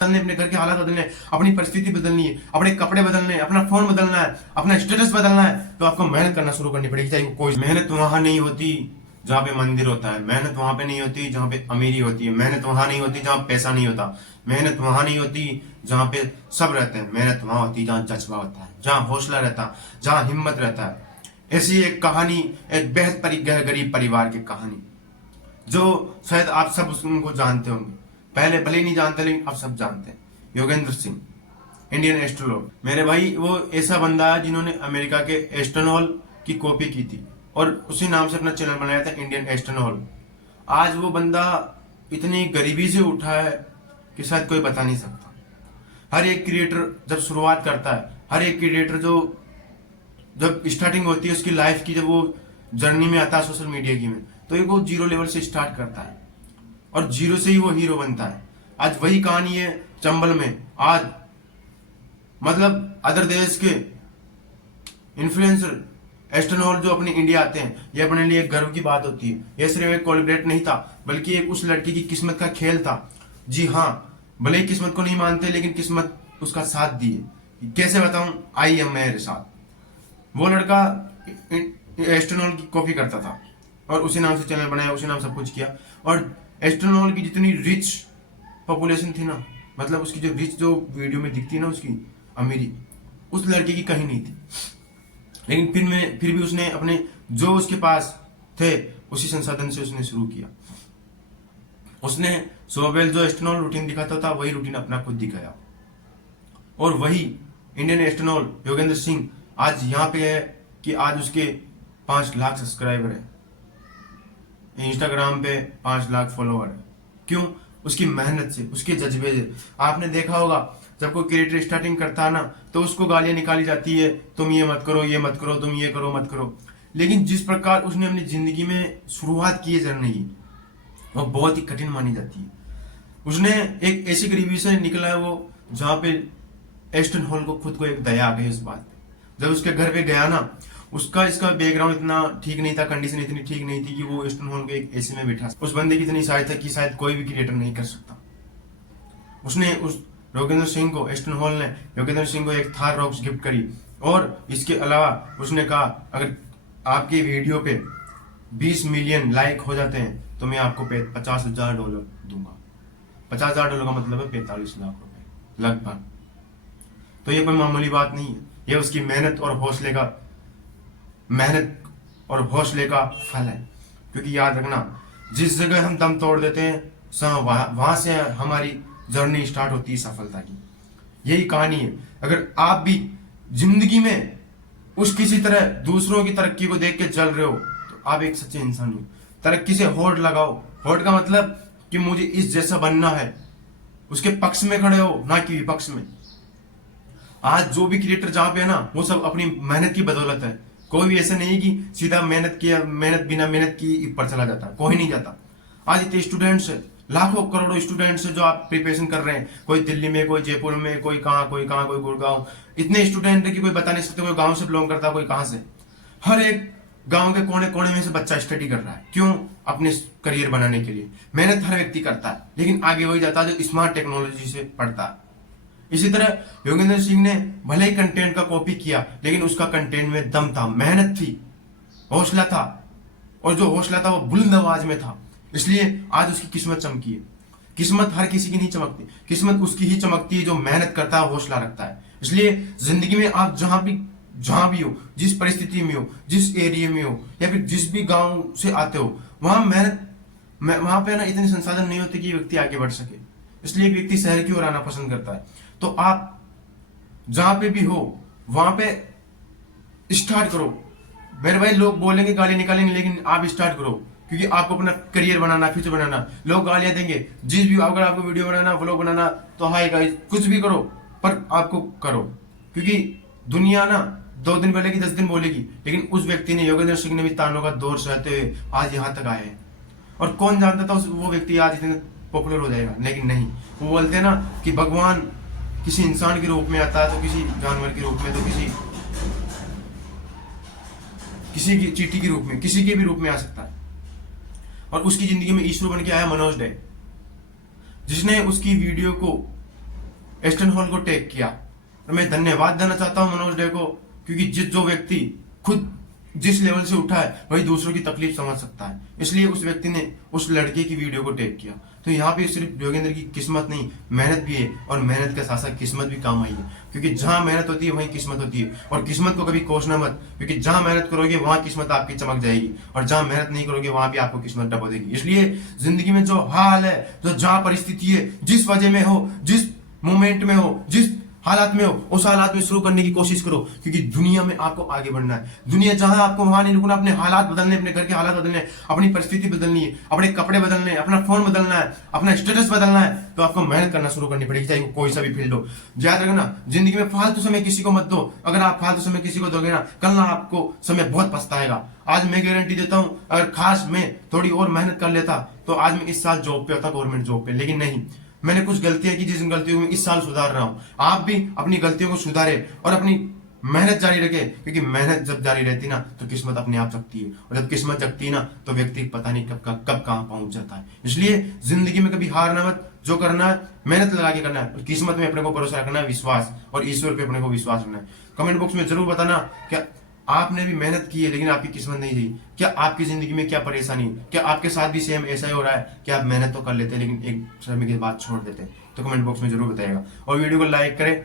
बदलने, अपने घर के हालात बदलने, अपनी परिस्थिति बदलनी है, अपने कपड़े बदलने, अपना फोन बदलना है, अपना स्टेटस बदलना है, तो आपको मेहनत करना शुरू करनी पड़ेगी। चाहे कोई मेहनत वहां नहीं होती जहाँ पे मंदिर होता है, मेहनत वहां पे नहीं होती जहाँ पे अमीरी होती है, मेहनत वहां नहीं होती जहाँ पैसा नहीं होता, मेहनत वहां नहीं होती जहाँ पे सब रहते हैं, मेहनत वहां होती जहाँ जज्बा होता है, जहाँ हौसला रहता है, जहाँ हिम्मत रहता है। ऐसी एक कहानी, एक बेहद गरीब परिवार की कहानी, जो शायद आप सब उनको जानते होंगे, पहले भले ही नहीं जानते लेकिन अब सब जानते हैं। Yogendra Singh, Indian astronaut. मेरे भाई वो ऐसा बंदा है जिन्होंने अमेरिका के एस्ट्रोनॉल की कॉपी की थी और उसी नाम से अपना चैनल बनाया था, इंडियन एस्ट्रोनॉल। आज वो बंदा इतनी गरीबी से उठा है कि शायद कोई बता नहीं सकता। हर एक क्रिएटर जब शुरुआत करता है, हर एक क्रिएटर जो जब स्टार्टिंग होती है उसकी लाइफ की, जब वो जर्नी में आता है सोशल मीडिया की में, तो ये वो जीरो लेवल से स्टार्ट करता है और जीरो से ही वो हीरो बनता है। आज वही कहानी है चंबल में। आज मतलब अदर देश के इन्फ्लुएंसर एस्ट्रोनॉट जो अपने इंडिया आते हैं, ये अपने लिए गर्व की बात होती है। ये सिर्फ एक कोलैबोरेट नहीं था, बल्कि एक उस लड़की की किस्मत का खेल था। जी हाँ, भले ही किस्मत को नहीं मानते लेकिन किस्मत उसका साथ दी है। कैसे बताऊं, आई है मेरे साथ। वो लड़का एस्ट्रोनॉट की कॉपी करता था और उसी नाम से चैनल बनाया, उसी नाम सब कुछ किया। और एस्ट्रोनॉट की जितनी रिच पॉपुलेशन थी ना, मतलब उसकी जो रिच जो वीडियो में दिखती है ना, उसकी अमीरी उस लड़के की कहीं नहीं थी। लेकिन फिर भी उसने अपने जो उसके पास थे उसी संसाधन से उसने शुरू किया। उसने सोबेल जो एस्ट्रोनॉट रूटीन दिखाता था वही रूटीन अपना खुद दिखाया। और वही इंडियन एस्ट्रोनॉट योगेंद्र सिंह आज यहाँ पे है कि आज उसके 5 लाख सब्सक्राइबर है, इंस्टाग्राम पे 5 लाख फॉलोअर है। क्यों? उसकी मेहनत से, उसके जज्बे से। आपने देखा होगा जब कोई क्रिएटर स्टार्टिंग करता है ना, तो उसको गालियां निकाली जाती है, तुम ये मत करो, ये मत करो, तुम ये करो मत करो। लेकिन जिस प्रकार उसने अपनी जिंदगी में शुरुआत की है जर्नी की, वो बहुत ही कठिन मानी जाती है। उसने एक ऐसी गरीबी से निकला है वो, जहाँ पे एस्टन हॉल को खुद को एक दया आ गई इस बात पे। जब उसके घर पे गया ना, उसका इसका बैकग्राउंड इतना ठीक नहीं था, कंडीशन इतनी ठीक नहीं थी कि वो एस्टन हॉल को एक एसी में बैठा। उस बंदे की इतनी सहायता की शायद कोई भी क्रिएटर नहीं कर सकता। उसने उस योगेंद्र सिंह को, एस्टन हॉल ने योगेंद्र सिंह को एक थार रॉक्स गिफ्ट करी। और इसके अलावा उसने कहा अगर आपकी वीडियो पे 20 मिलियन लाइक हो जाते हैं तो मैं आपको $50,000 दूंगा। $50,000 का मतलब है 45 लाख रुपए लगभग। तो ये कोई मामूली बात नहीं है, ये उसकी मेहनत और हौसले का फल है। क्योंकि याद रखना, जिस जगह हम दम तोड़ देते हैं वहां से हमारी जर्नी स्टार्ट होती है सफलता की। यही कहानी है। अगर आप भी जिंदगी में उस किसी तरह दूसरों की तरक्की को देख के चल रहे हो तो आप एक सच्चे इंसान हो। तरक्की से होड़ लगाओ। होड़ का मतलब कि मुझे इस जैसा बनना है, उसके पक्ष में खड़े हो, ना कि विपक्ष में। आज जो भी क्रिएटर जहां पे है ना, वो सब अपनी मेहनत की बदौलत है। कोई भी ऐसा नहीं कि सीधा बिना मेहनत की ऊपर चला जाता, कोई नहीं जाता। आज इतने स्टूडेंट्स है, लाखों करोड़ों स्टूडेंट्स जो आप प्रिपरेशन कर रहे हैं, कोई दिल्ली में, कोई जयपुर में, कोई कहाँ, कोई गुड़गांव। इतने स्टूडेंट है कि कोई बता नहीं सकते कोई गांव से बिलोंग करता है, कोई कहां से। हर एक गांव के कोने कोने में से बच्चा स्टडी कर रहा है। क्यों? अपने करियर बनाने के लिए। मेहनत हर व्यक्ति करता है, लेकिन आगे वही जाता है जो स्मार्ट टेक्नोलॉजी से पढ़ता है। इसी तरह योगेंद्र सिंह ने भले ही कंटेंट का कॉपी किया, लेकिन उसका कंटेंट में दम था, मेहनत थी, हौसला था। और जो हौसला था वो बुलंद आवाज में था, इसलिए आज उसकी किस्मत चमकी है। किस्मत हर किसी की नहीं चमकती, किस्मत उसकी ही चमकती है जो मेहनत करता है, हौसला रखता है। इसलिए जिंदगी में आप जहां भी हो, जिस परिस्थिति में हो, जिस एरिया में हो, या फिर जिस भी गांव से आते हो, वहां पे ना इतने संसाधन नहीं होते कि व्यक्ति आगे बढ़ सके। इसलिए एक व्यक्ति शहर की ओर आना पसंद करता है। तो आप जहां पे भी हो वहां पे स्टार्ट करो। मेरे भाई, लोग बोलेंगे, गाली निकालेंगे, लेकिन आप स्टार्ट करो, क्योंकि आपको अपना करियर बनाना, फ्यूचर बनाना। लोग गालियां देंगे, जिस भी अगर आपको वीडियो बनाना, व्लॉग बनाना, तो हाय गाइस, कुछ भी करो, पर आपको करो। क्योंकि दुनिया ना 2 दिन बोलेगी, 10 दिन बोलेगी, लेकिन उस व्यक्ति ने, योगेंद्र सिंह ने भी तानों का दौर सहते हुए आज यहाँ तक आए हैं। और कौन जानता था वो व्यक्ति आज इतने पॉपुलर हो जाएगा, लेकिन नहीं। वो बोलते हैं ना कि भगवान किसी इंसान के रूप में आता है, तो किसी जानवर के रूप में, तो किसी की चींटी के रूप में, किसी के भी रूप में आ सकता है। और उसकी जिंदगी में ईश्वर बन के आया मनोज डे, जिसने उसकी वीडियो को एस्टन हॉल को टेक किया। और मैं धन्यवाद देना चाहता हूं मनोज डे को, क्योंकि जो व्यक्ति खुद जिस लेवल से उठा है वही दूसरों की तकलीफ समझ सकता है, इसलिए उस व्यक्ति ने उस लड़के की वीडियो को टेक किया। तो यहाँ पे सिर्फ योगेंद्र की किस्मत नहीं, मेहनत भी है, और मेहनत के साथ साथ किस्मत भी काम आई है, क्योंकि जहां मेहनत होती है वहीं किस्मत होती है। और किस्मत को कभी कोसना मत, क्योंकि जहां मेहनत करोगे वहां किस्मत आपकी चमक जाएगी, और जहां मेहनत नहीं करोगे वहां भी आपको किस्मत डबो देगी। इसलिए जिंदगी में जो हाल है, जो जहां परिस्थिति है, जिस वजह में हो, जिस मोमेंट में हो, जिस हालात में हो, उस हालात में शुरू करने की कोशिश करो, क्योंकि दुनिया में आपको आगे बढ़ना है। दुनिया जहां आपको वहां नहीं रुकना, अपने हालात बदलने, अपने घर के हालात बदलने, अपनी परिस्थिति बदलनी है, अपने कपड़े बदलने, अपना फोन बदलना है, अपना स्टेटस बदलना है, तो आपको मेहनत करना शुरू करनी पड़ेगी, चाहे कोई सा भी फील्ड हो। याद रखना, जिंदगी में फालतू समय किसी को मत दो। अगर आप फालतू समय किसी को दोगे ना, कल ना आपको समय बहुत पछताएगा। आज मैं गारंटी देता हूं, अगर खास मैं थोड़ी और मेहनत कर लेता तो आज मैं इस साल जॉब पे होता, गवर्नमेंट जॉब पे, लेकिन नहीं, मैंने कुछ गलतियां की, जिन गलतियों में इस साल सुधार रहा हूं। आप भी अपनी गलतियों को सुधारे और अपनी मेहनत जारी रखे, क्योंकि मेहनत जब जारी रहती ना तो किस्मत अपने आप जगती है, और जब किस्मत जगती है ना तो व्यक्ति पता नहीं कब कहां पहुंच जाता है। इसलिए जिंदगी में कभी हारना मत, जो करना है मेहनत लगा के करना है, और किस्मत में अपने को भरोसा रखना है, विश्वास, और ईश्वर पे अपने को विश्वास रखना है। कमेंट बॉक्स में जरूर बताना क्या आपने भी मेहनत की है लेकिन आपकी किस्मत नहीं रही। क्या आपकी जिंदगी में क्या परेशानी है, क्या आपके साथ भी सेम ऐसा ही हो रहा है कि आप मेहनत तो कर लेते हैं लेकिन एक समय के बाद छोड़ देते हैं? तो कमेंट बॉक्स में जरूर बताइएगा, और वीडियो को लाइक करें।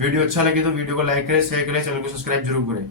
वीडियो अच्छा लगे तो वीडियो को लाइक करें, शेयर करें, चैनल को सब्सक्राइब जरूर करें।